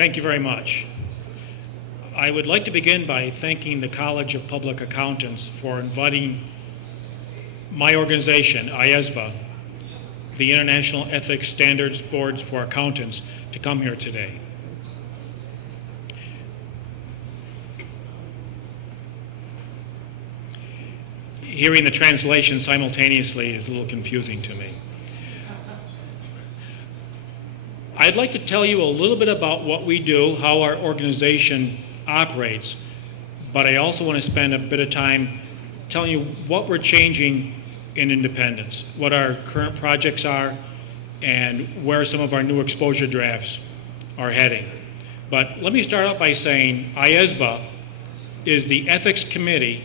Thank you very much. I would like to begin by thanking the College of Public Accountants for inviting my organization, IESBA, the International Ethics Standards Board for Accountants, to come here today. Hearing the translation simultaneously is a little confusing to me. I'd like to tell you a little bit about what we do, how our organization operates, but I also want to spend a bit of time telling you what we're changing in Independence, what our current projects are, and where some of our new exposure drafts are heading. But let me start out by saying IESBA is the ethics committee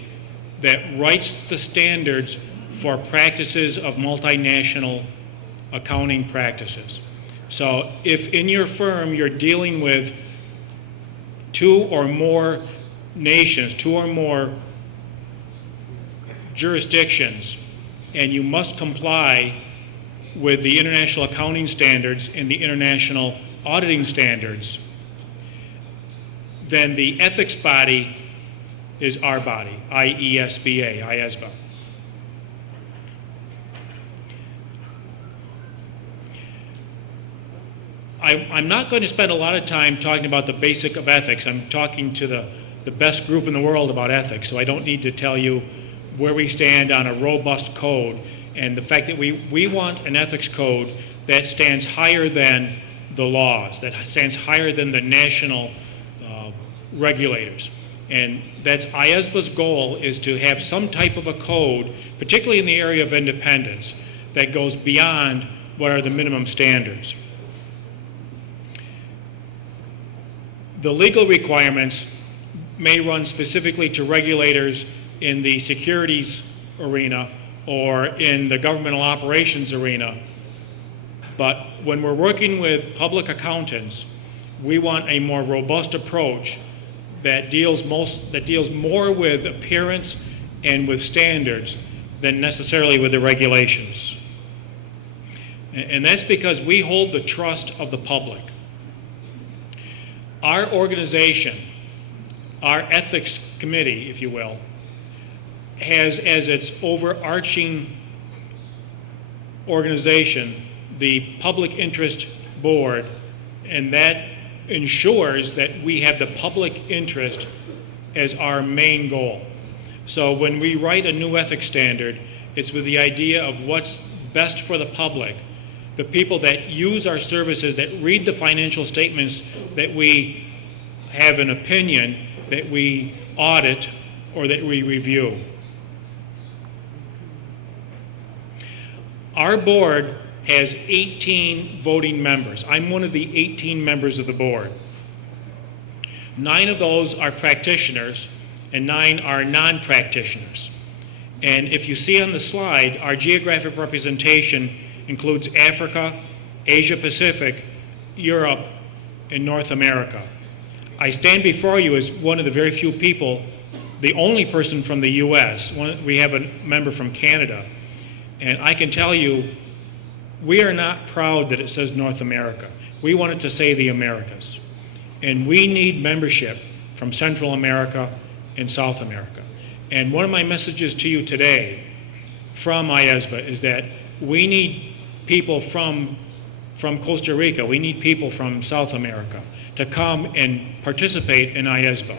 that writes the standards for practices of multinational accounting practices. So if in your firm you're dealing with two or more nations, two or more jurisdictions, and you must comply with the international accounting standards and the international auditing standards, then the ethics body is our body, IESBA. I'm not going to spend a lot of time talking about the basic of ethics. I'm talking to the best group in the world about ethics, so I don't need to tell you where we stand on a robust code and the fact that we want an ethics code that stands higher than the laws, that stands higher than the national regulators. And that's IESBA's goal, is to have some type of a code, particularly in the area of independence, that goes beyond what are the minimum standards. The legal requirements may run specifically to regulators in the securities arena or in the governmental operations arena. But when we're working with public accountants, we want a more robust approach that deals more with appearance and with standards than necessarily with the regulations. And that's because we hold the trust of the public. Our organization, our ethics committee, if you will, has as its overarching organization the public interest board, and that ensures that we have the public interest as our main goal. So when we write a new ethics standard, it's with the idea of what's best for the public, the people that use our services, that read the financial statements, that we have an opinion, that we audit, or that we review. Our board has 18 voting members. I'm one of the 18 members of the board. 9 of those are practitioners and 9 are non-practitioners. And if you see on the slide, our geographic representation includes Africa, Asia Pacific, Europe, and North America. I stand before you as one of the very few people, the only person from the US. We have a member from Canada. And I can tell you, we are not proud that it says North America. We want it to say the Americas. And we need membership from Central America and South America. And one of my messages to you today from IESBA is that we need people from Costa Rica, we need people from South America to come and participate in IESBA.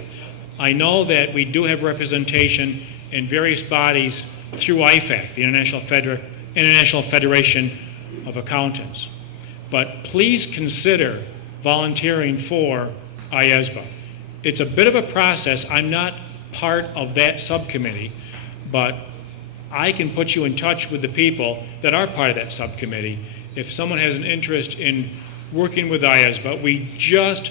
I know that we do have representation in various bodies through IFAC, the International Federation of Accountants. But please consider volunteering for IESBA. It's a bit of a process. I'm not part of that subcommittee, but I can put you in touch with the people that are part of that subcommittee. If someone has an interest in working with IESBA, we just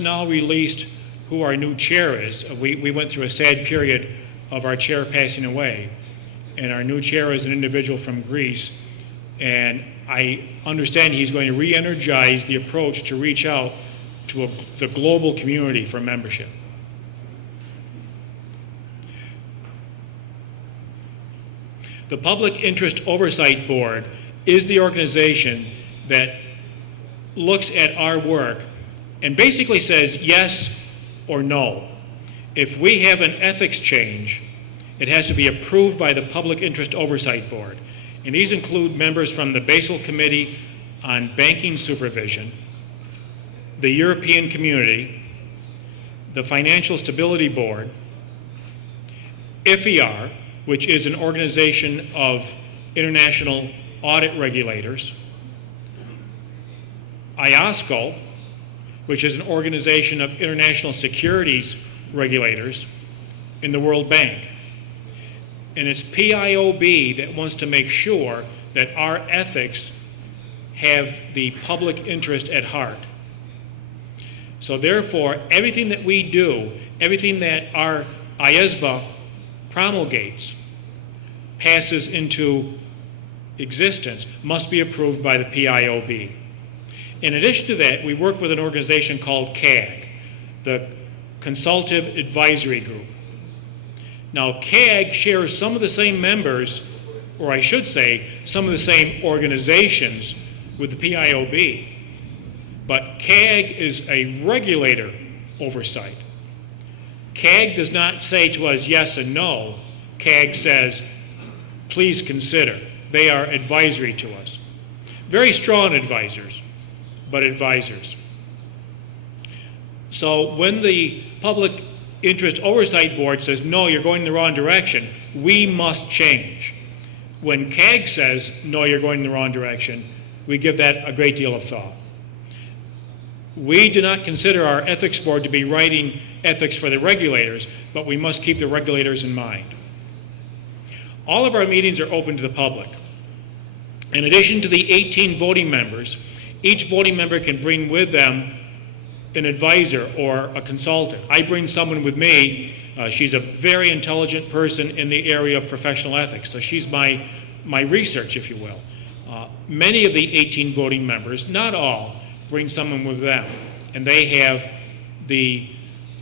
now released who our new chair is. We went through a sad period of our chair passing away, and our new chair is an individual from Greece, and I understand he's going to re-energize the approach to reach out to the global community for membership. The Public Interest Oversight Board is the organization that looks at our work and basically says yes or no. If we have an ethics change, it has to be approved by the Public Interest Oversight Board. And these include members from the Basel Committee on Banking Supervision, the European Community, the Financial Stability Board, IFIR, which is an organization of international audit regulators, IOSCO, which is an organization of international securities regulators, in the World Bank. And it's PIOB that wants to make sure that our ethics have the public interest at heart. So therefore, everything that we do, everything that our ISBA promulgates, passes into existence, must be approved by the PIOB. In addition to that, we work with an organization called CAG, the Consultative Advisory Group. Now, CAG shares some of the same members, or I should say, some of the same organizations with the PIOB, but CAG is a regulator oversight. CAG does not say to us yes and no. CAG says, please consider. They are advisory to us. Very strong advisors, but advisors. So when the Public Interest Oversight Board says, no, you're going in the wrong direction, we must change. When CAG says, no, you're going in the wrong direction, we give that a great deal of thought. We do not consider our ethics board to be writing ethics for the regulators, but we must keep the regulators in mind. All of our meetings are open to the public. In addition to the 18 voting members, each voting member can bring with them an advisor or a consultant. I bring someone with me. She's a very intelligent person in the area of professional ethics, so she's my research, if you will. Many of the 18 voting members, not all, bring someone with them, and they have the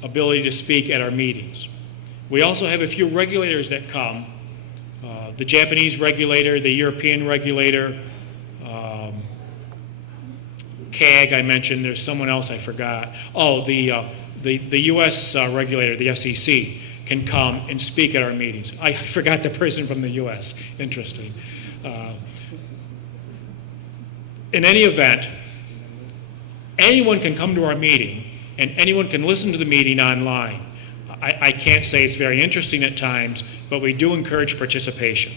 ability to speak at our meetings. We also have a few regulators that come, the Japanese regulator, the European regulator, CAG I mentioned, there's someone else I forgot. Oh, the US regulator, the SEC, can come and speak at our meetings. I forgot the person from the US, interesting. In any event, anyone can come to our meeting and anyone can listen to the meeting online. I can't say it's very interesting at times, but we do encourage participation.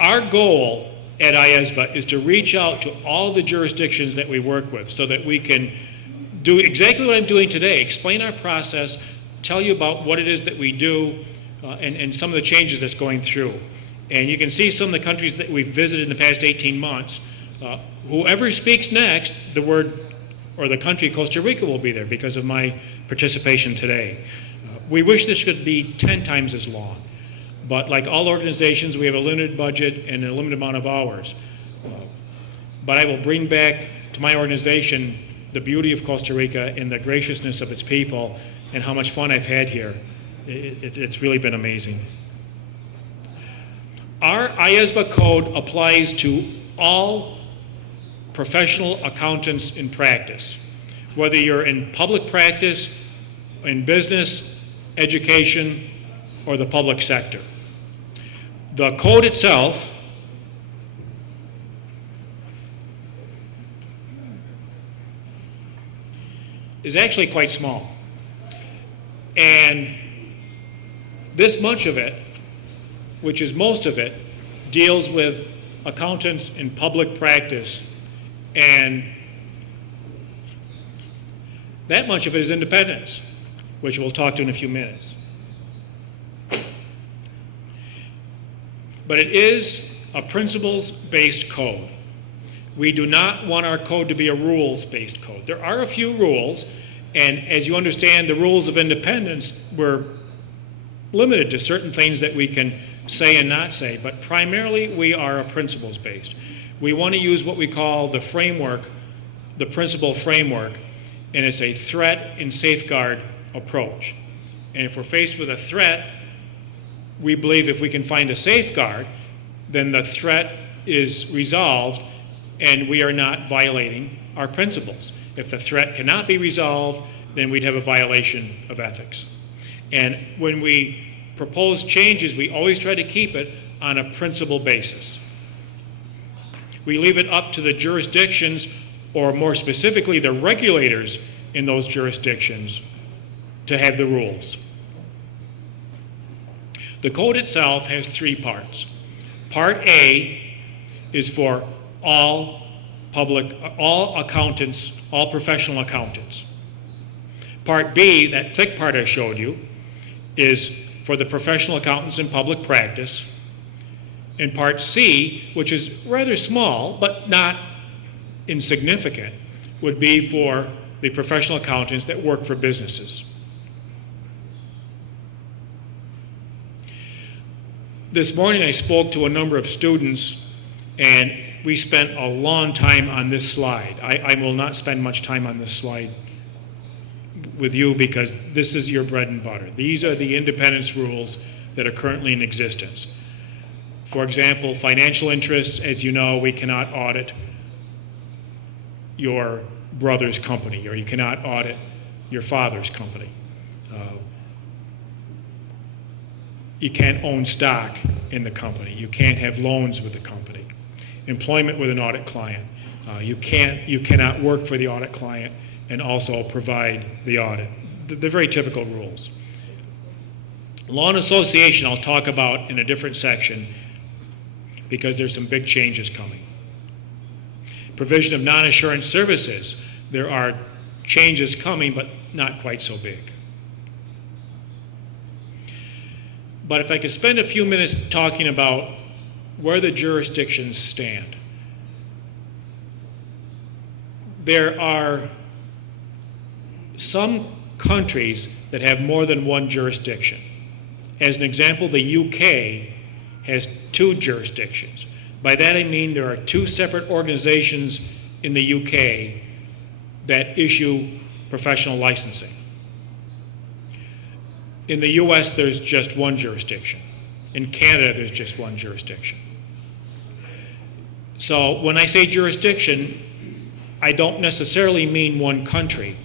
Our goal at ISBA is to reach out to all the jurisdictions that we work with so that we can do exactly what I'm doing today, explain our process, tell you about what it is that we do, and some of the changes that's going through. And you can see some of the countries that we've visited in the past 18 months. Whoever speaks next, the word or the country Costa Rica will be there because of my participation today. We wish this could be 10 times as long. But like all organizations, we have a limited budget and a limited amount of hours. But I will bring back to my organization the beauty of Costa Rica and the graciousness of its people and how much fun I've had here. It's really been amazing. Our ISBA code applies to all professional accountants in practice, whether you're in public practice, in business, education, or the public sector. The code itself is actually quite small. And this much of it, which is most of it, deals with accountants in public practice, and that much of it is independence, which we'll talk to in a few minutes. But it is a principles-based code. We do not want our code to be a rules-based code. There are a few rules, and as you understand, the rules of independence were limited to certain things that we can say and not say, but primarily we are a principles-based. We want to use what we call the framework, the principle framework, and it's a threat and safeguard approach. And if we're faced with a threat, we believe if we can find a safeguard, then the threat is resolved and we are not violating our principles. If the threat cannot be resolved, then we'd have a violation of ethics. And when we propose changes, we always try to keep it on a principle basis. We leave it up to the jurisdictions, or more specifically, the regulators in those jurisdictions, to have the rules. The code itself has three parts. Part A is for all accountants, all professional accountants. Part B, that thick part I showed you, is for the professional accountants in public practice. And Part C, which is rather small but not insignificant, would be for the professional accountants that work for businesses. This morning I spoke to a number of students, and we spent a long time on this slide. I will not spend much time on this slide with you because this is your bread and butter. These are the independence rules that are currently in existence. For example, financial interests, as you know, we cannot audit your brother's company, or you cannot audit your father's company. You can't own stock in the company. You can't have loans with the company. Employment with an audit client. You cannot work for the audit client and also provide the audit. The very typical rules. Law and association I'll talk about in a different section because there's some big changes coming. Provision of non-assurance services. There are changes coming, but not quite so big. But if I could spend a few minutes talking about where the jurisdictions stand. There are some countries that have more than one jurisdiction. As an example, the UK has two jurisdictions. By that I mean there are two separate organizations in the UK that issue professional licensing. In the US, there's just one jurisdiction. In Canada, there's just one jurisdiction. So when I say jurisdiction, I don't necessarily mean one country,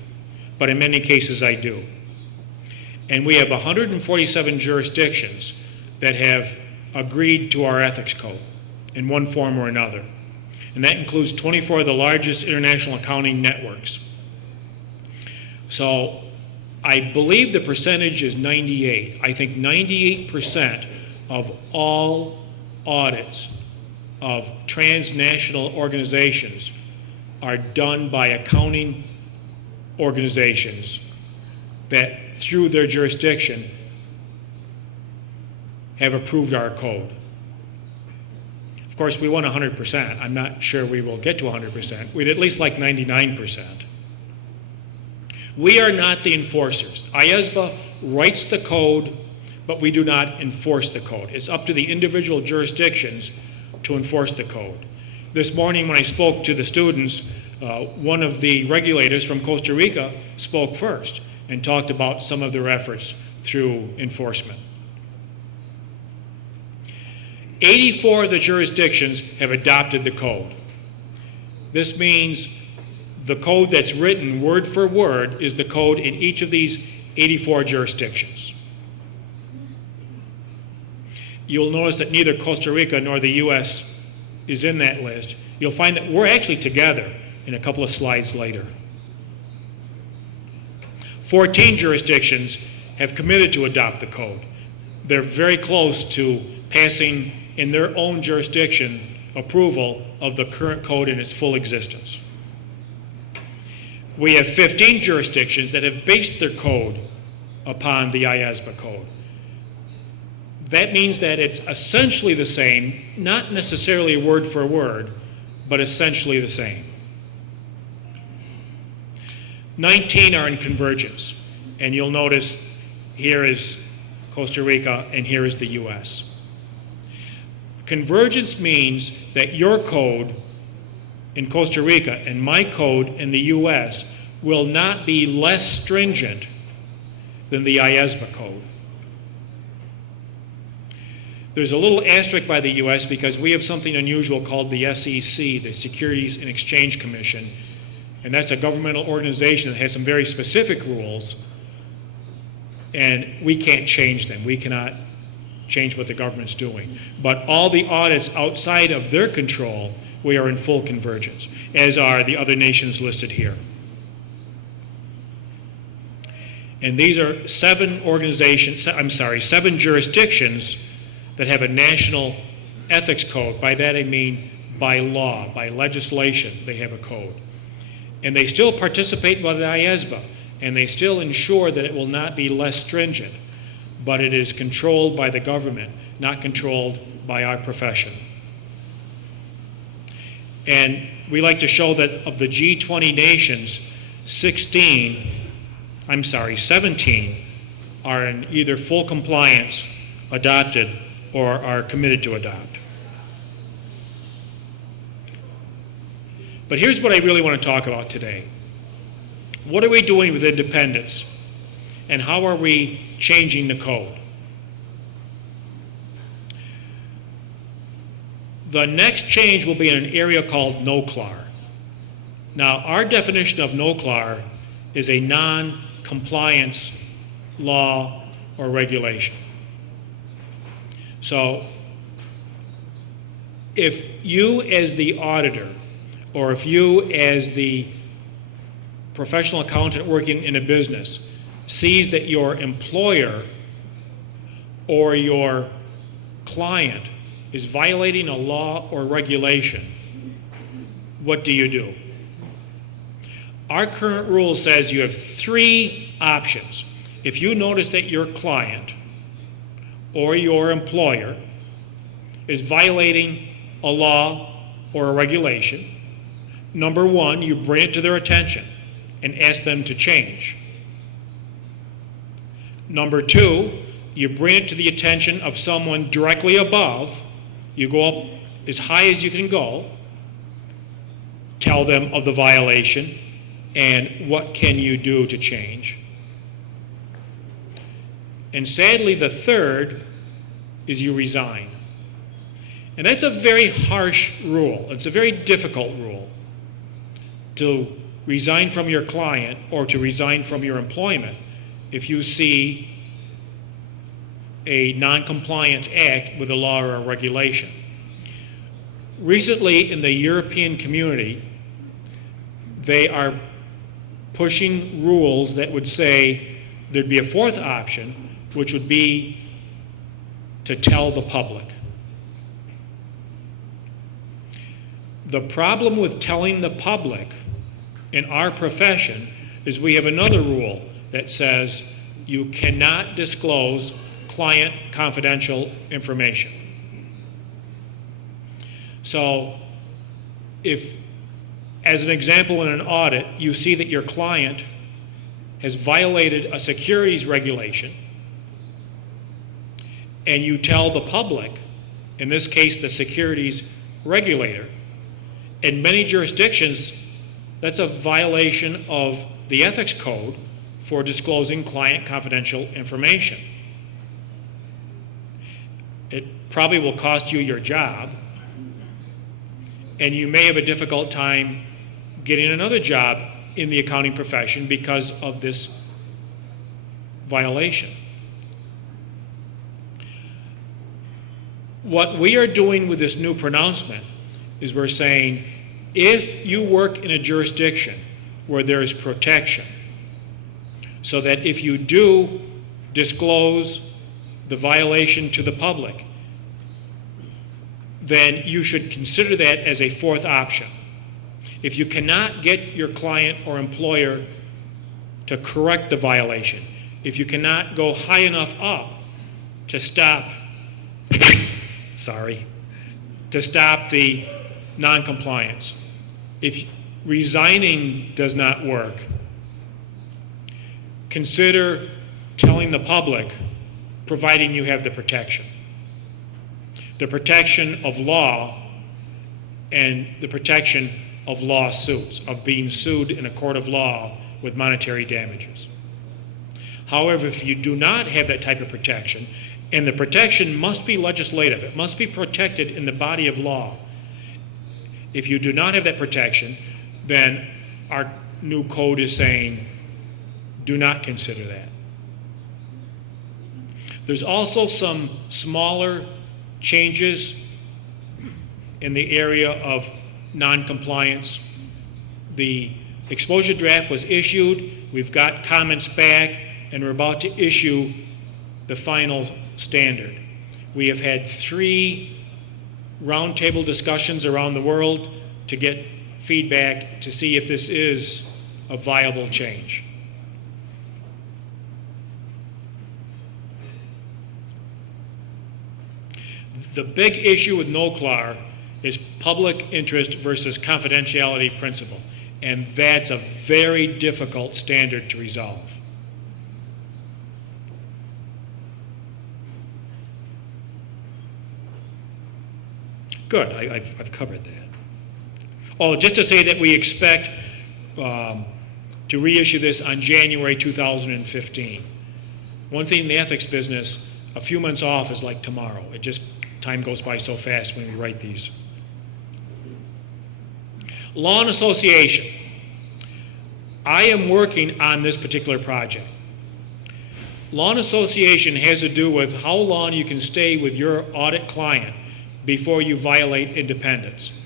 but in many cases I do. And we have 147 jurisdictions that have agreed to our ethics code in one form or another. And that includes 24 of the largest international accounting networks. So I believe the percentage is 98. I think 98% of all audits of transnational organizations are done by accounting organizations that, through their jurisdiction, have approved our code. Of course, we want 100%. I'm not sure we will get to 100%. We'd at least like 99%. We are not the enforcers. IASBA writes the code, but we do not enforce the code. It's up to the individual jurisdictions to enforce the code. This morning when I spoke to the students, one of the regulators from Costa Rica spoke first and talked about some of their efforts through enforcement. 84 of the jurisdictions have adopted the code. This means the code that's written word for word is the code in each of these 84 jurisdictions. You'll notice that neither Costa Rica nor the US is in that list. You'll find that we're actually together in a couple of slides later. 14 jurisdictions have committed to adopt the code. They're very close to passing in their own jurisdiction approval of the current code in its full existence. We have 15 jurisdictions that have based their code upon the IASBA code. That means that it's essentially the same, not necessarily word for word, but essentially the same. 19 are in convergence, and you'll notice here is Costa Rica and here is the US. Convergence means that your code in Costa Rica and my code in the US will not be less stringent than the IASBA code. There's a little asterisk by the U.S. because we have something unusual called the SEC, the Securities and Exchange Commission, and that's a governmental organization that has some very specific rules, and we can't change them. We cannot change what the government's doing. But all the audits outside of their control, we are in full convergence, as are the other nations listed here. And these are seven jurisdictions that have a national ethics code. By that I mean by law, by legislation, they have a code. And they still participate with the IASBA, and they still ensure that it will not be less stringent, but it is controlled by the government, not controlled by our profession. And we like to show that of the G20 nations, 17 are in either full compliance, adopted, or are committed to adopt. But here's what I really want to talk about today. What are we doing with independence? And how are we changing the code? The next change will be in an area called NOCLAR. Now, our definition of NOCLAR is a non-compliance law or regulation. So, if you as the auditor, or if you as the professional accountant working in a business sees that your employer or your client is violating a law or regulation, what do you do? Our current rule says you have three options. If you notice that your client or your employer is violating a law or a regulation, number one, you bring it to their attention and ask them to change. Number two, you bring it to the attention of someone directly above. You go up as high as you can go, tell them of the violation, and what can you do to change. And sadly, the third is you resign. And that's a very harsh rule. It's a very difficult rule to resign from your client or to resign from your employment if you see a non-compliant act with a law or a regulation. Recently, in the European community, they are pushing rules that would say there'd be a fourth option, which would be to tell the public. The problem with telling the public in our profession is we have another rule that says you cannot disclose client confidential information. So if, as an example, in an audit, you see that your client has violated a securities regulation, and you tell the public, in this case the securities regulator, in many jurisdictions, that's a violation of the ethics code for disclosing client confidential information. It probably will cost you your job, and you may have a difficult time getting another job in the accounting profession because of this violation. What we are doing with this new pronouncement is we're saying, if you work in a jurisdiction where there is protection, so that if you do disclose the violation to the public, then you should consider that as a fourth option. If you cannot get your client or employer to correct the violation, if you cannot go high enough up to stop the non-compliance, if resigning does not work, consider telling the public, providing you have the protection. The protection of law and the protection of lawsuits, of being sued in a court of law with monetary damages. However, if you do not have that type of protection And the protection must be legislative. It must be protected in the body of law. If you do not have that protection, then our new code is saying, do not consider that. There's also some smaller changes in the area of non-compliance. The exposure draft was issued, we've got comments back, and we're about to issue the final standard. We have had 3 roundtable discussions around the world to get feedback to see if this is a viable change. The big issue with NOCLAR is public interest versus confidentiality principle, and that's a very difficult standard to resolve. Good, I've covered that. Oh, just to say that we expect to reissue this on January 2015. One thing in the ethics business, a few months off is like tomorrow. It just, time goes by so fast when we write these. Law and association. I am working on this particular project. Law and association has to do with how long you can stay with your audit client before you violate independence.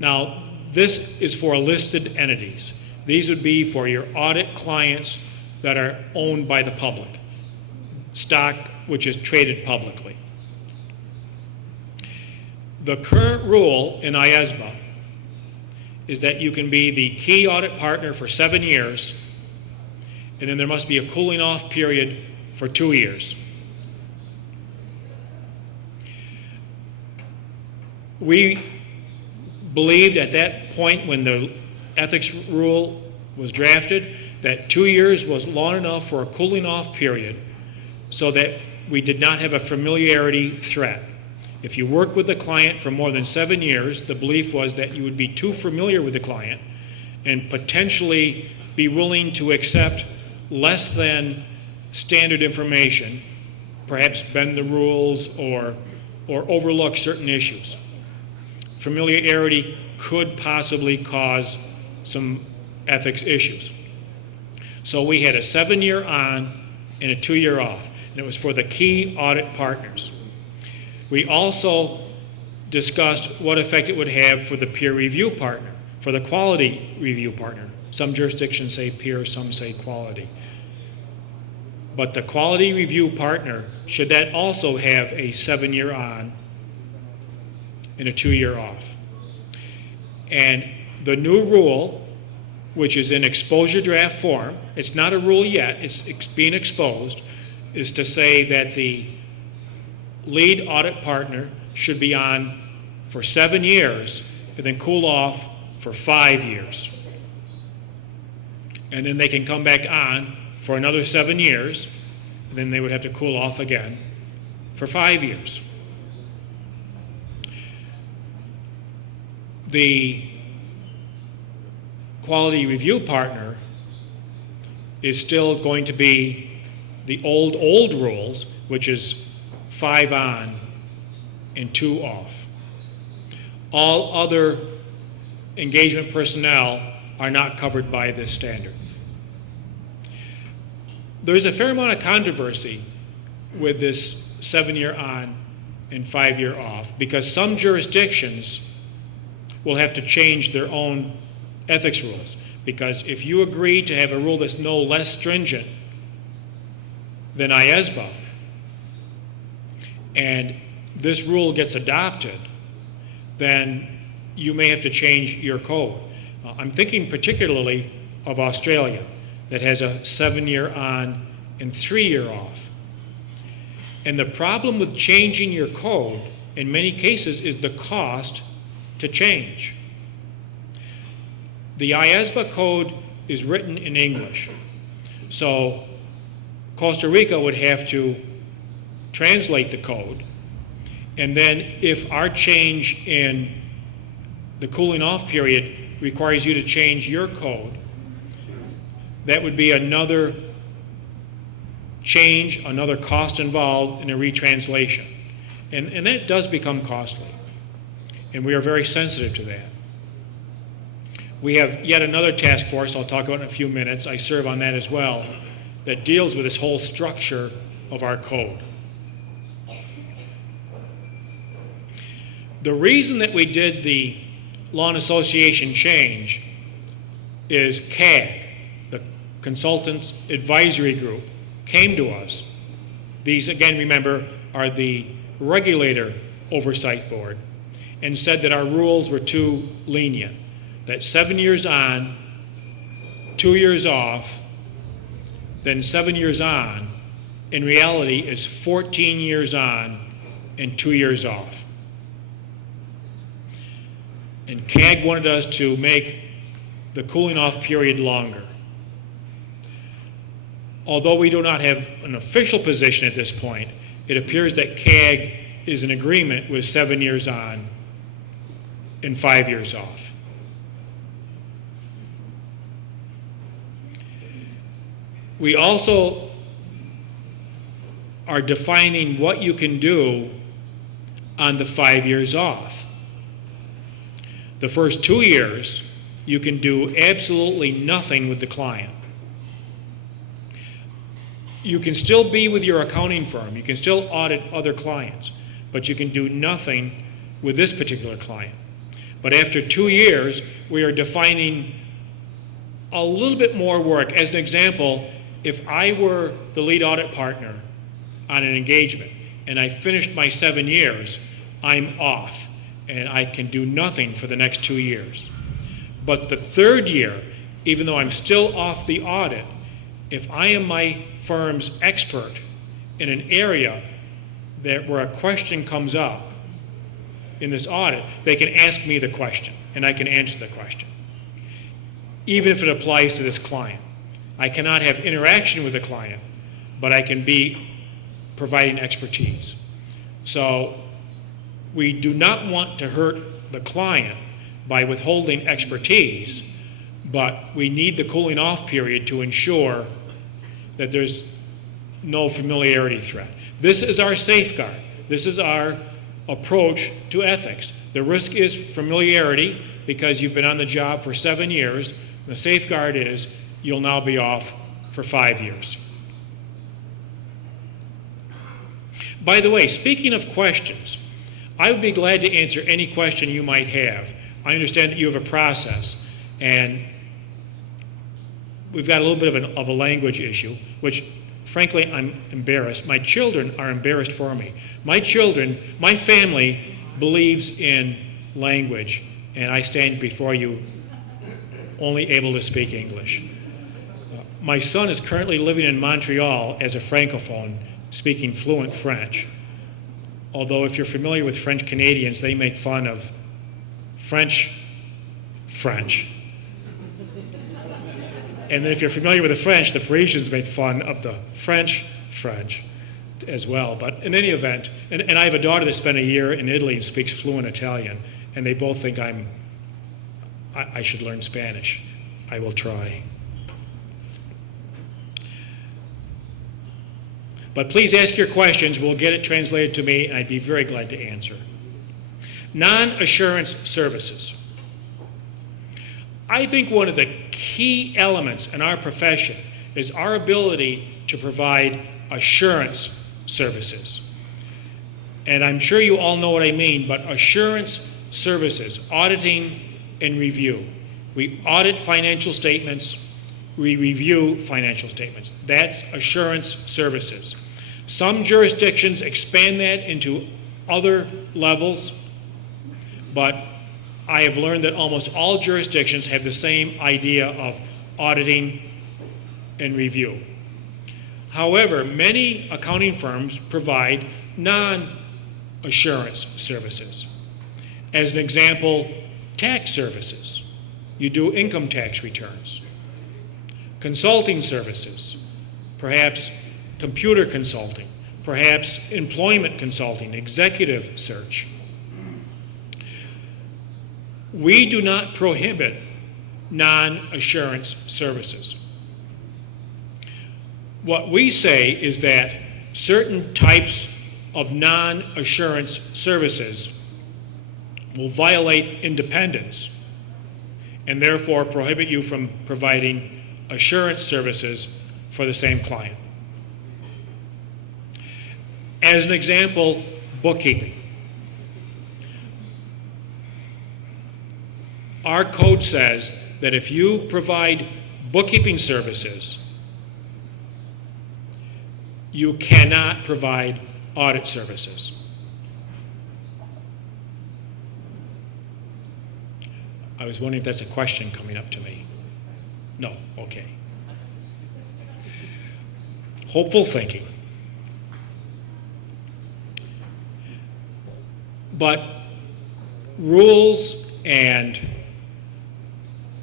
Now, this is for listed entities. These would be for your audit clients that are owned by the public, stock which is traded publicly. The current rule in IASBA is that you can be the key audit partner for 7 years, and then there must be a cooling off period for 2 years. We believed at that point when the ethics rule was drafted that 2 years was long enough for a cooling off period so that we did not have a familiarity threat. If you work with the client for more than 7 years, the belief was that you would be too familiar with the client and potentially be willing to accept less than standard information, perhaps bend the rules or overlook certain issues. Familiarity could possibly cause some ethics issues. So we had a 7-year on and a 2-year off, and it was for the key audit partners. We also discussed what effect it would have for the peer review partner, for the quality review partner. Some jurisdictions say peer, some say quality. But the quality review partner, should that also have a 7-year on and a 2-year off? And the new rule, which is in exposure draft form, it's not a rule yet, it's being exposed, is to say that the lead audit partner should be on for 7 years and then cool off for 5 years. And then they can come back on for another 7 years, and then they would have to cool off again for 5 years. The quality review partner is still going to be the old rules, which is 5 on and 2 off. All other engagement personnel are not covered by this standard. There's a fair amount of controversy with this 7-year on and 5-year off because some jurisdictions will have to change their own ethics rules. Because if you agree to have a rule that's no less stringent than IASBA, and this rule gets adopted, then you may have to change your code. I'm thinking particularly of Australia, that has a 7-year on and 3-year off. And the problem with changing your code in many cases is the cost to change. The IASBA code is written in English. So Costa Rica would have to translate the code, and then if our change in the cooling off period requires you to change your code, that would be another change, another cost involved in a retranslation. And that does become costly. And we are very sensitive to that. We have yet another task force I'll talk about in a few minutes. I serve on that as well, that deals with this whole structure of our code. The reason that we did the Law and Association change is CAG, the Consultants Advisory Group, came to us. These, again, remember, are the regulator oversight board, and said that our rules were too lenient, that 7 years on, 2 years off, then 7 years on, in reality is 14 years on and 2 years off. And CAG wanted us to make the cooling off period longer. Although we do not have an official position at this point, it appears that CAG is in agreement with 7 years on and 5 years off. We also are defining what you can do on the 5 years off. The first 2 years, you can do absolutely nothing with the client. You can still be with your accounting firm. You can still audit other clients, but you can do nothing with this particular client. But after 2 years, we are defining a little bit more work. As an example, if I were the lead audit partner on an engagement and I finished my 7 years, I'm off and I can do nothing for the next 2 years. But the third year, even though I'm still off the audit, if I am my firm's expert in an area where a question comes up in this audit, they can ask me the question and I can answer the question, even if it applies to this client. I cannot have interaction with the client, but I can be providing expertise. So we do not want to hurt the client by withholding expertise, but we need the cooling off period to ensure that there's no familiarity threat. This is our safeguard. This is our approach to ethics. The risk is familiarity because you've been on the job for 7 years. The safeguard is you'll now be off for 5 years. By the way, speaking of questions, I would be glad to answer any question you might have. I understand that you have a process, and we've got a little bit of a language issue, which frankly I'm embarrassed. My children are embarrassed for me. My family believes in language, and I stand before you only able to speak English. My son is currently living in Montreal as a francophone, speaking fluent French. Although if you're familiar with French Canadians, they make fun of French. And then if you're familiar with the French, the Parisians make fun of the French as well. But in any event, and I have a daughter that spent a year in Italy and speaks fluent Italian, and they both think I should learn Spanish. I will try. But please ask your questions. We'll get it translated to me, and I'd be very glad to answer. Non-assurance services. I think one of the key elements in our profession is our ability to provide assurance services. And I'm sure you all know what I mean, but assurance services, auditing and review. We audit financial statements, we review financial statements. That's assurance services. Some jurisdictions expand that into other levels, but I have learned that almost all jurisdictions have the same idea of auditing and review. However, many accounting firms provide non-assurance services. As an example, tax services. You do income tax returns. Consulting services, perhaps computer consulting, perhaps employment consulting, executive search. We do not prohibit non-assurance services. What we say is that certain types of non-assurance services will violate independence and therefore prohibit you from providing assurance services for the same client. As an example, bookkeeping. Our code says that if you provide bookkeeping services, you cannot provide audit services. I was wondering if that's a question coming up to me. No, okay. Hopeful thinking. But rules and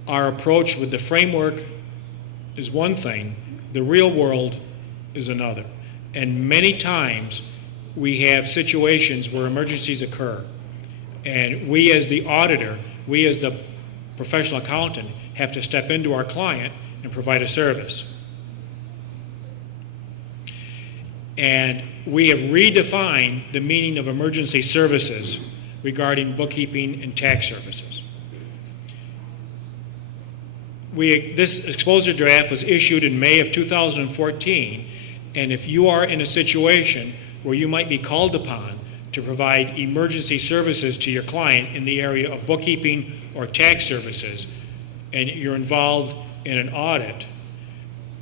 our approach with the framework is one thing, the real world is another. And many times we have situations where emergencies occur. And we as the auditor, we as the professional accountant have to step into our client and provide a service. And we have redefined the meaning of emergency services regarding bookkeeping and tax services. This exposure draft was issued in May of 2014, and if you are in a situation where you might be called upon to provide emergency services to your client in the area of bookkeeping or tax services, and you're involved in an audit,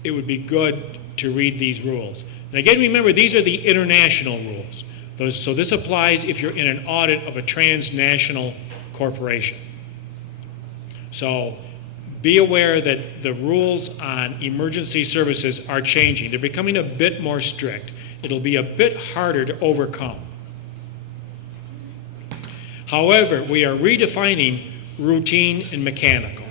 it would be good to read these rules. And again, remember, these are the international rules. So this applies if you're in an audit of a transnational corporation. So be aware that the rules on emergency services are changing. They're becoming a bit more strict. It'll be a bit harder to overcome. However, we are redefining routine and mechanical.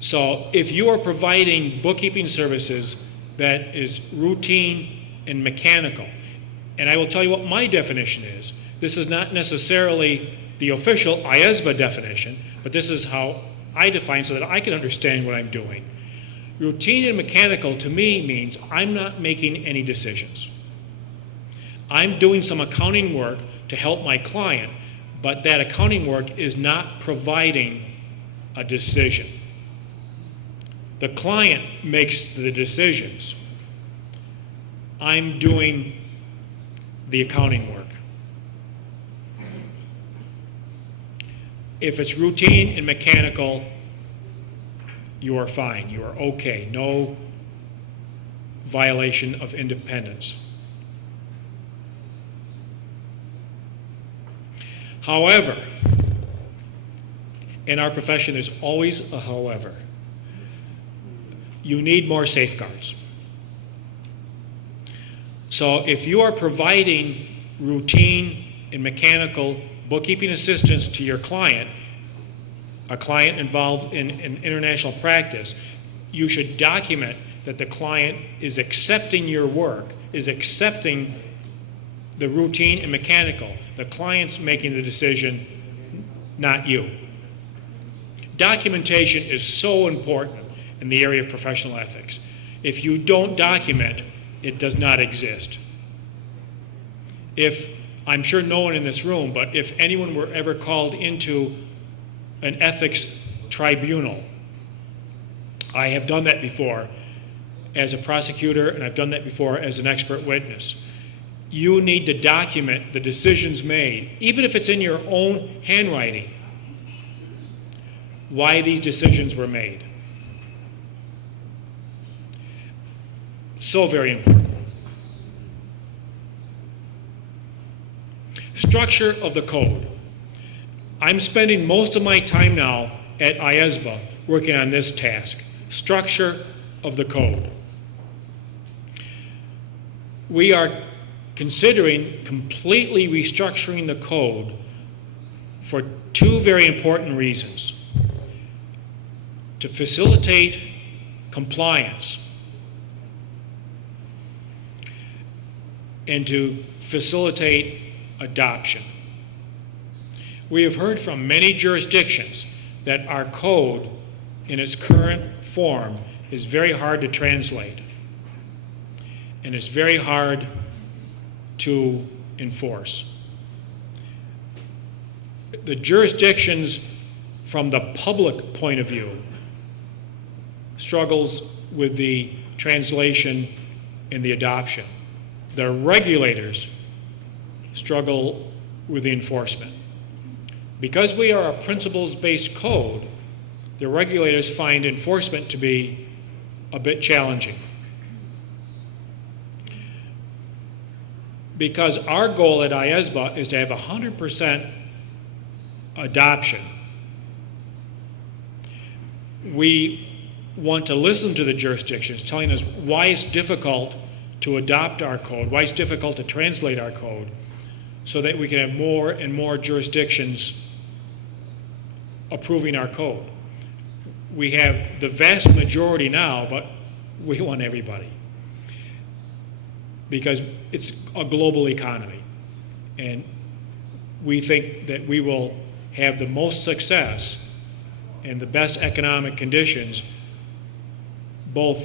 So if you are providing bookkeeping services that is routine and mechanical, and I will tell you what my definition is. This is not necessarily the official IESBA definition, but this is how I define so that I can understand what I'm doing. Routine and mechanical to me means I'm not making any decisions. I'm doing some accounting work to help my client, but that accounting work is not providing a decision. The client makes the decisions. I'm doing the accounting work. If it's routine and mechanical, you are fine. You are okay. No violation of independence. However, in our profession, there's always a however. You need more safeguards. So if you are providing routine and mechanical bookkeeping assistance to your client, a client involved in an international practice, you should document that the client is accepting your work, is accepting the routine and mechanical. The client's making the decision, not you. Documentation is so important in the area of professional ethics. If you don't document, it does not exist. I'm sure no one in this room, but if anyone were ever called into an ethics tribunal, I have done that before as a prosecutor, and I've done that before as an expert witness. You need to document the decisions made, even if it's in your own handwriting, why these decisions were made. So very important. Structure of the code. I'm spending most of my time now at IESBA working on this task, structure of the code. We are considering completely restructuring the code for two very important reasons. To facilitate compliance and to facilitate adoption. We have heard from many jurisdictions that our code in its current form is very hard to translate, and it's very hard to enforce. The jurisdictions from the public point of view struggles with the translation and the adoption. The regulators struggle with the enforcement. Because we are a principles-based code, the regulators find enforcement to be a bit challenging. Because our goal at IESBA is to have 100% adoption, we want to listen to the jurisdictions telling us why it's difficult to adopt our code, why it's difficult to translate our code, so that we can have more and more jurisdictions approving our code. We have the vast majority now, but we want everybody, because it's a global economy, and we think that we will have the most success and the best economic conditions both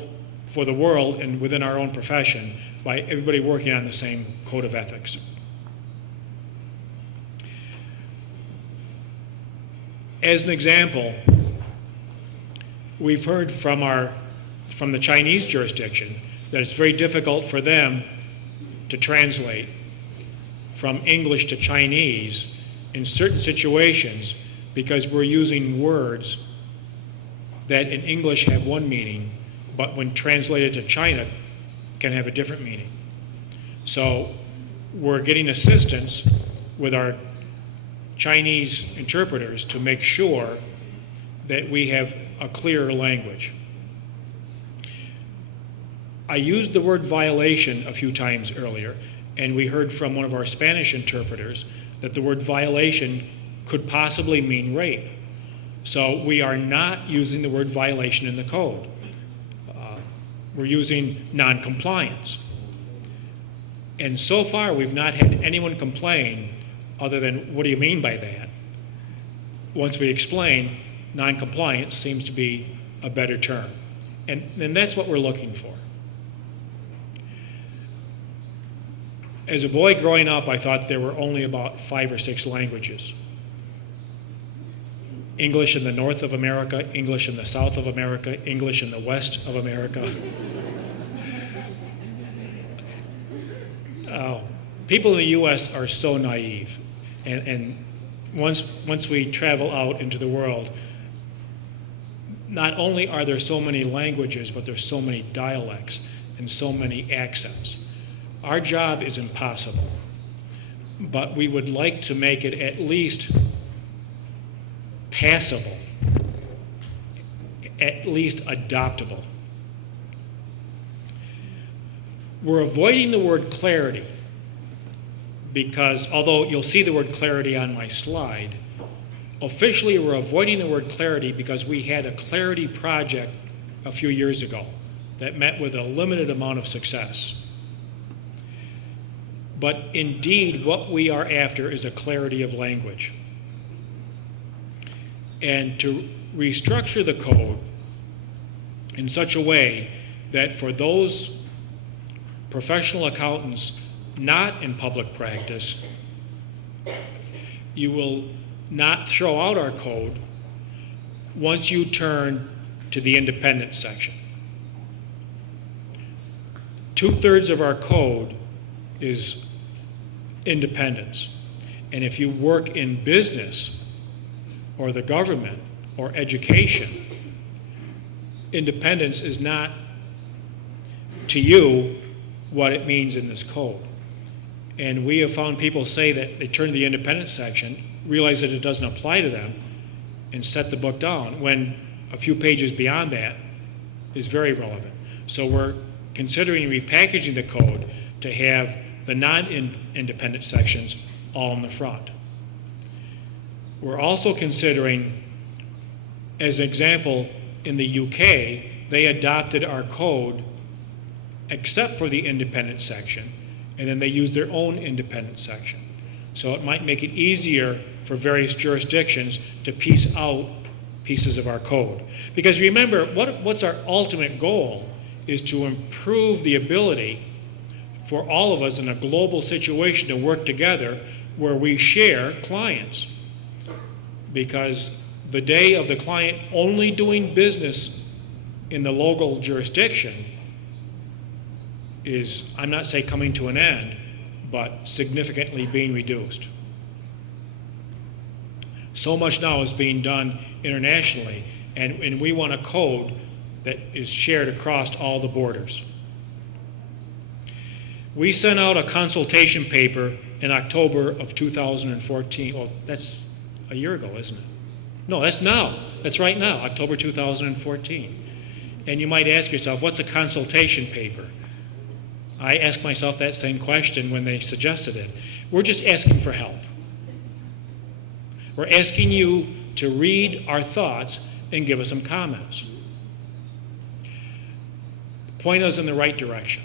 for the world and within our own profession by everybody working on the same code of ethics. As an example, we've heard from the Chinese jurisdiction that it's very difficult for them to translate from English to Chinese in certain situations because we're using words that in English have one meaning, but when translated to China can have a different meaning. So we're getting assistance with our Chinese interpreters to make sure that we have a clearer language. I used the word violation a few times earlier, and we heard from one of our Spanish interpreters that the word violation could possibly mean rape. So we are not using the word violation in the code. We're using non-compliance. And so far, we've not had anyone complain other than, what do you mean by that? Once we explain, non-compliance seems to be a better term. And that's what we're looking for. As a boy growing up, I thought there were only about 5 or 6 languages. English in the north of America, English in the south of America, English in the west of America. People in the U.S. are so naive. And once we travel out into the world, not only are there so many languages, but there's so many dialects and so many accents. Our job is impossible, but we would like to make it at least passable, at least adoptable. We're avoiding the word clarity because, although you'll see the word clarity on my slide, officially we're avoiding the word clarity because we had a clarity project a few years ago that met with a limited amount of success. But indeed, what we are after is a clarity of language. And to restructure the code in such a way that for those professional accountants not in public practice, you will not throw out our code once you turn to the independent section. 2/3 of our code is independence. And if you work in business or the government or education, independence is not to you what it means in this code. And we have found people say that they turn to the independent section, realize that it doesn't apply to them, and set the book down, when a few pages beyond that is very relevant. So we're considering repackaging the code to have the non-independent sections all in the front. We're also considering, as an example, in the UK, they adopted our code except for the independent section, and then they used their own independent section. So it might make it easier for various jurisdictions to piece out pieces of our code. Because remember, what's our ultimate goal is to improve the ability for all of us in a global situation to work together where we share clients. Because the day of the client only doing business in the local jurisdiction is, I'm not saying coming to an end, but significantly being reduced. So much now is being done internationally, and we want a code that is shared across all the borders. We sent out a consultation paper in October of 2014. Well, that's a year ago, isn't it? No, that's now. That's right now, October 2014. And you might ask yourself, what's a consultation paper? I asked myself that same question when they suggested it. We're just asking for help. We're asking you to read our thoughts and give us some comments. Point us in the right direction.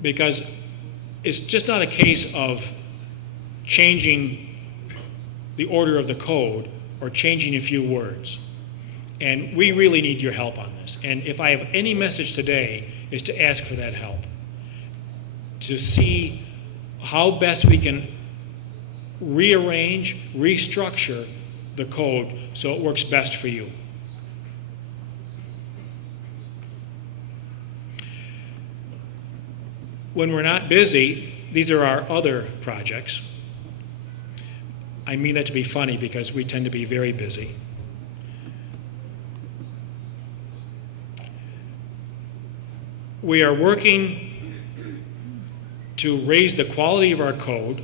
Because it's just not a case of changing the order of the code or changing a few words. And we really need your help on this. And if I have any message today, is to ask for that help. To see how best we can rearrange, restructure the code so it works best for you. When we're not busy, these are our other projects. I mean that to be funny because we tend to be very busy. We are working to raise the quality of our code,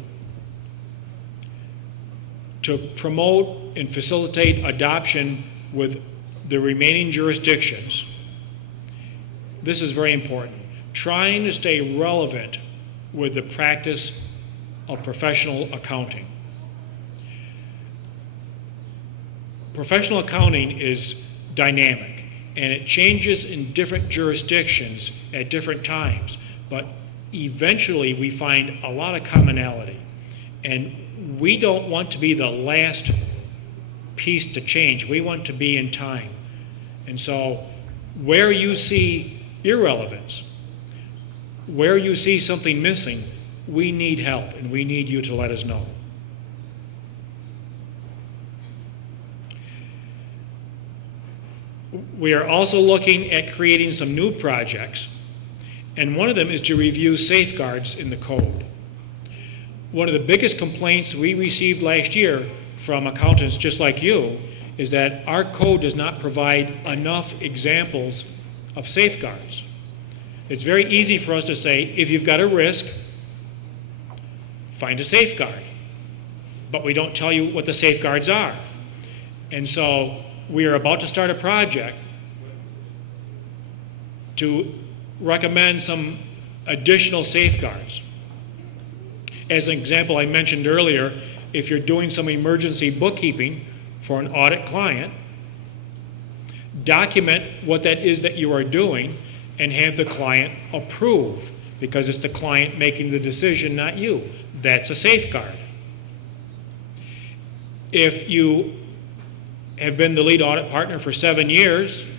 to promote and facilitate adoption with the remaining jurisdictions. This is very important. Trying to stay relevant with the practice of professional accounting. Professional accounting is dynamic, and it changes in different jurisdictions at different times, but eventually we find a lot of commonality. And we don't want to be the last piece to change. We want to be in time. And so where you see irrelevance, where you see something missing, we need help, and we need you to let us know. We are also looking at creating some new projects, and one of them is to review safeguards in the code. One of the biggest complaints we received last year from accountants just like you is that our code does not provide enough examples of safeguards. It's very easy for us to say, if you've got a risk, find a safeguard. But we don't tell you what the safeguards are. And so we are about to start a project to recommend some additional safeguards. As an example, I mentioned earlier, if you're doing some emergency bookkeeping for an audit client, document what that is that you are doing and have the client approve, because it's the client making the decision, not you. That's a safeguard. If you have been the lead audit partner for 7 years,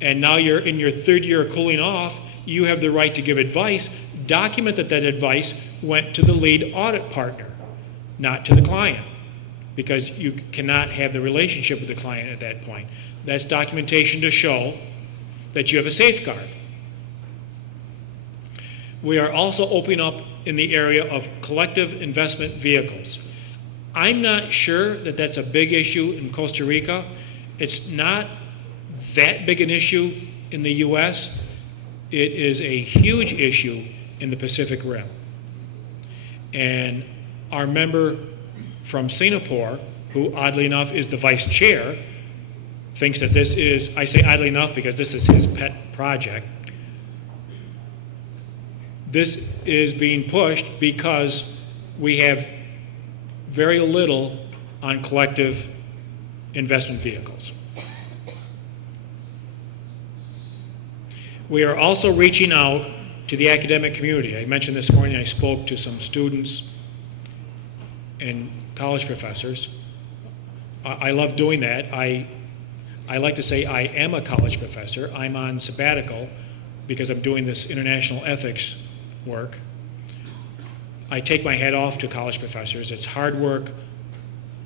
and now you're in your 3rd year of cooling off, you have the right to give advice. Document that that advice went to the lead audit partner, not to the client, because you cannot have the relationship with the client at that point. That's documentation to show that you have a safeguard. We are also opening up in the area of collective investment vehicles. I'm not sure that that's a big issue in Costa Rica. It's not that big an issue in the US. It is a huge issue in the Pacific Rim. And our member from Singapore, who oddly enough is the vice chair, thinks that this is, I say oddly enough because this is his pet project. This is being pushed because we have very little on collective investment vehicles. We are also reaching out to the academic community. I mentioned this morning I spoke to some students and college professors. I love doing that. I like to say I am a college professor. I'm on sabbatical because I'm doing this international ethics work. I take my hat off to college professors. It's hard work,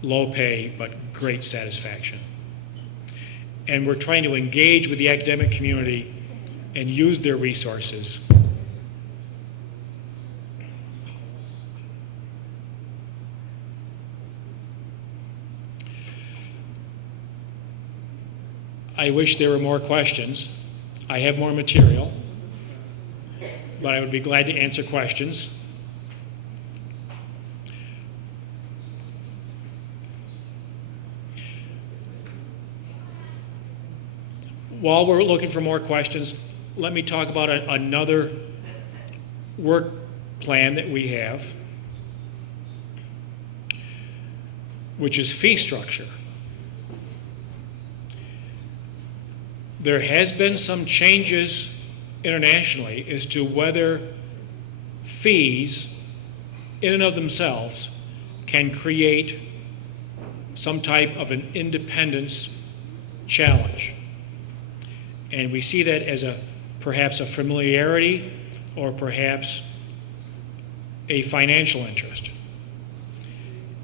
low pay, but great satisfaction. And we're trying to engage with the academic community and use their resources. I wish there were more questions. I have more material, but I would be glad to answer questions. While we're looking for more questions, let me talk about another work plan that we have, which is fee structure. There has been some changes internationally as to whether fees in and of themselves can create some type of an independence challenge. And we see that as perhaps a familiarity or perhaps a financial interest.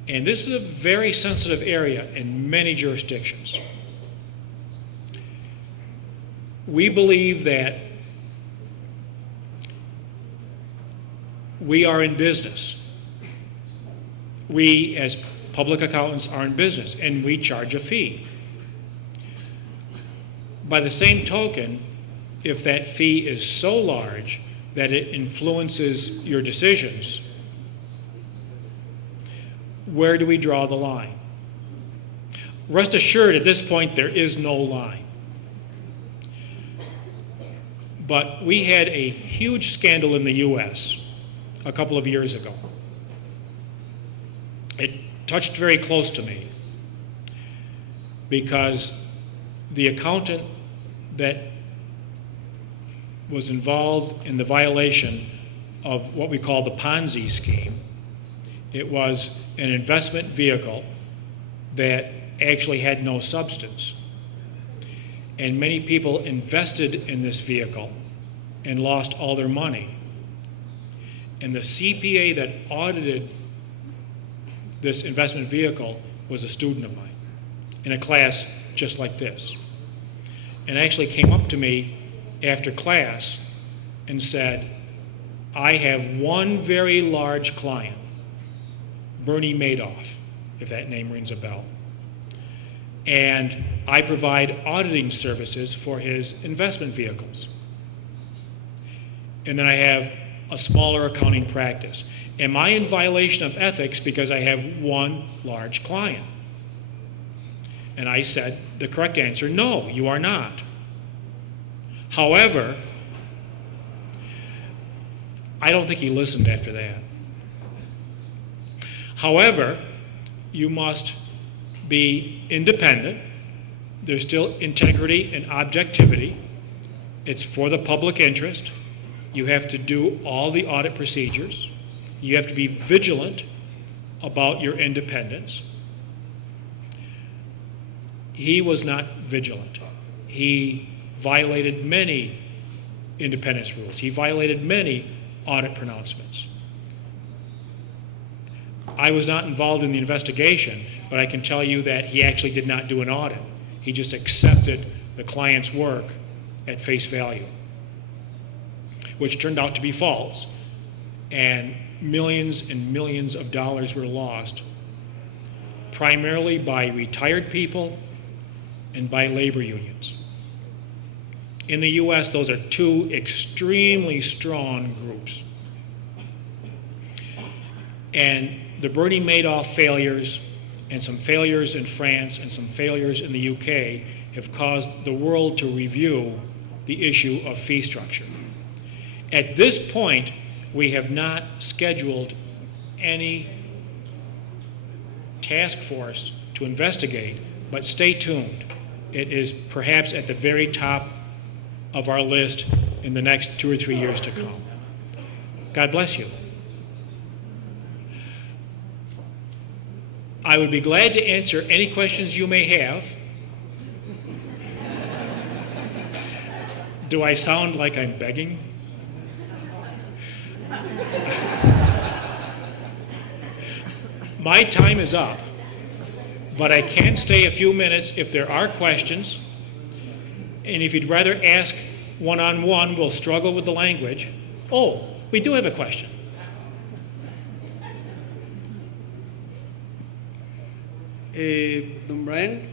And this is a very sensitive area in many jurisdictions. We believe that we are in business. We, as public accountants, are in business, and we charge a fee. By the same token, if that fee is so large that it influences your decisions, where do we draw the line? Rest assured, at this point, there is no line. But we had a huge scandal in the U.S. a couple of years ago. It touched very close to me because the accountant that was involved in the violation of what we call the Ponzi scheme, it was an investment vehicle that actually had no substance. And many people invested in this vehicle and lost all their money. And the CPA that audited this investment vehicle was a student of mine in a class just like this. And actually came up to me after class and said, I have one very large client, Bernie Madoff, if that name rings a bell. And I provide auditing services for his investment vehicles. And then I have a smaller accounting practice. Am I in violation of ethics because I have one large client? And I said, the correct answer, no, you are not. However, I don't think he listened after that. However, you must be independent. There's still integrity and objectivity. It's for the public interest. You have to do all the audit procedures. You have to be vigilant about your independence. He was not vigilant. He violated many independence rules. He violated many audit pronouncements. I was not involved in the investigation, but I can tell you that he actually did not do an audit. He just accepted the client's work at face value, which turned out to be false. And millions and millions of dollars were lost, primarily by retired people and by labor unions. In the US, those are two extremely strong groups. And the Bernie Madoff failures and some failures in France and some failures in the UK have caused the world to review the issue of fee structure. At this point, we have not scheduled any task force to investigate, but stay tuned. It is perhaps at the very top of our list in the next 2 or 3 years to come. God bless you. I would be glad to answer any questions you may have. Do I sound like I'm begging? My time is up, but I can stay a few minutes if there are questions. And if you'd rather ask one-on-one, we'll struggle with the language. Oh, we do have a question. Don Brian,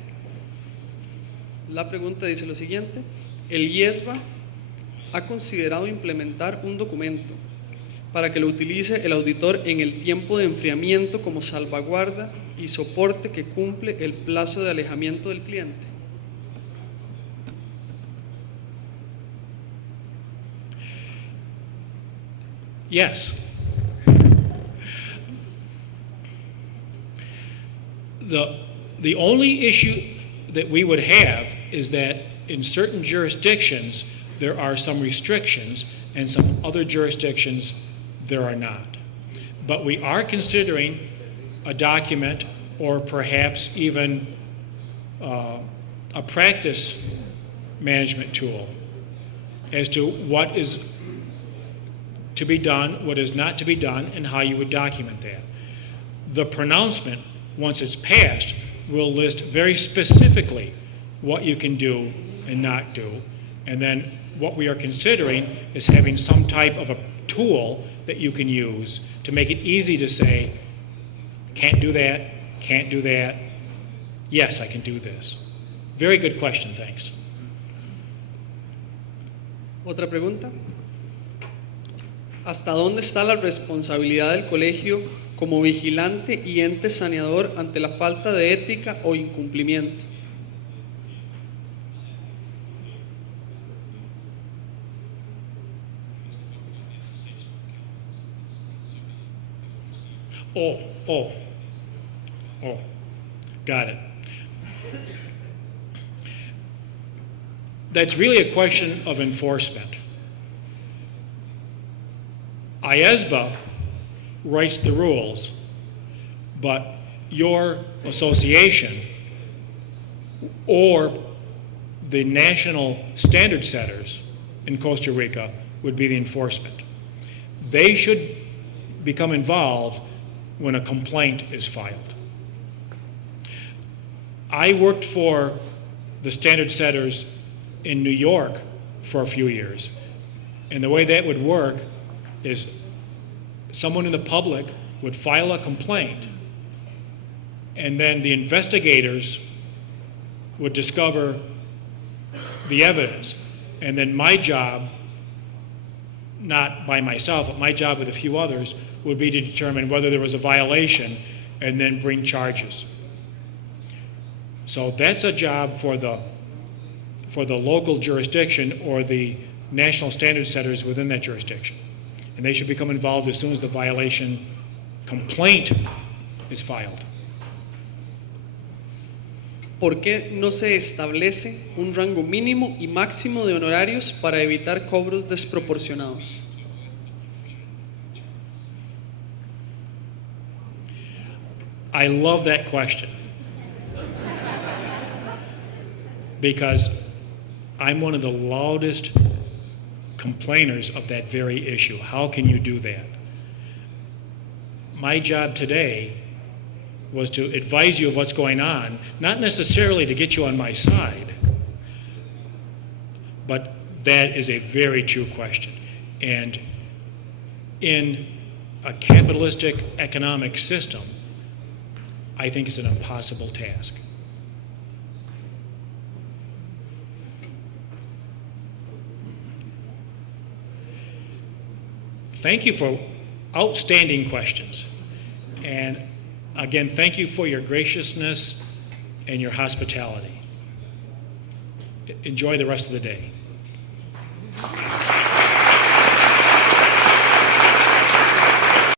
la pregunta dice lo siguiente: el IESBA ha considerado implementar un documento para que lo utilice el auditor en el tiempo de enfriamiento como salvaguarda y soporte que cumple el plazo de alejamiento del cliente. Yes. The only issue that we would have is that in certain jurisdictions there are some restrictions and some other jurisdictions there are not. But we are considering a document or perhaps even a practice management tool as to what is to be done, what is not to be done, and how you would document that. The pronouncement, once it's passed, will list very specifically what you can do and not do. And then what we are considering is having some type of a tool that you can use to make it easy to say, can't do that, yes, I can do this. Very good question, thanks. Otra pregunta. ¿Hasta dónde está la responsabilidad del colegio como vigilante y ente saneador ante la falta de ética o incumplimiento? Got it. That's really a question of enforcement. IESBA writes the rules, but your association or the national standard setters in Costa Rica would be the enforcement. They should become involved when a complaint is filed. I worked for the standard setters in New York for a few years, and the way that would work is someone in the public would file a complaint, and then the investigators would discover the evidence. And then my job, not by myself, but my job with a few others, would be to determine whether there was a violation and then bring charges. So that's a job for the local jurisdiction or the national standard setters within that jurisdiction. And they should become involved as soon as the violation complaint is filed. ¿Por qué no se establece un rango mínimo y máximo de honorarios para evitar cobros desproporcionados? I love that question because I'm one of the loudest complainers of that very issue. How can you do that? My job today was to advise you of what's going on, not necessarily to get you on my side, but that is a very true question. And in a capitalistic economic system, I think it's an impossible task. Thank you for outstanding questions. And again, thank you for your graciousness and your hospitality. Enjoy the rest of the day.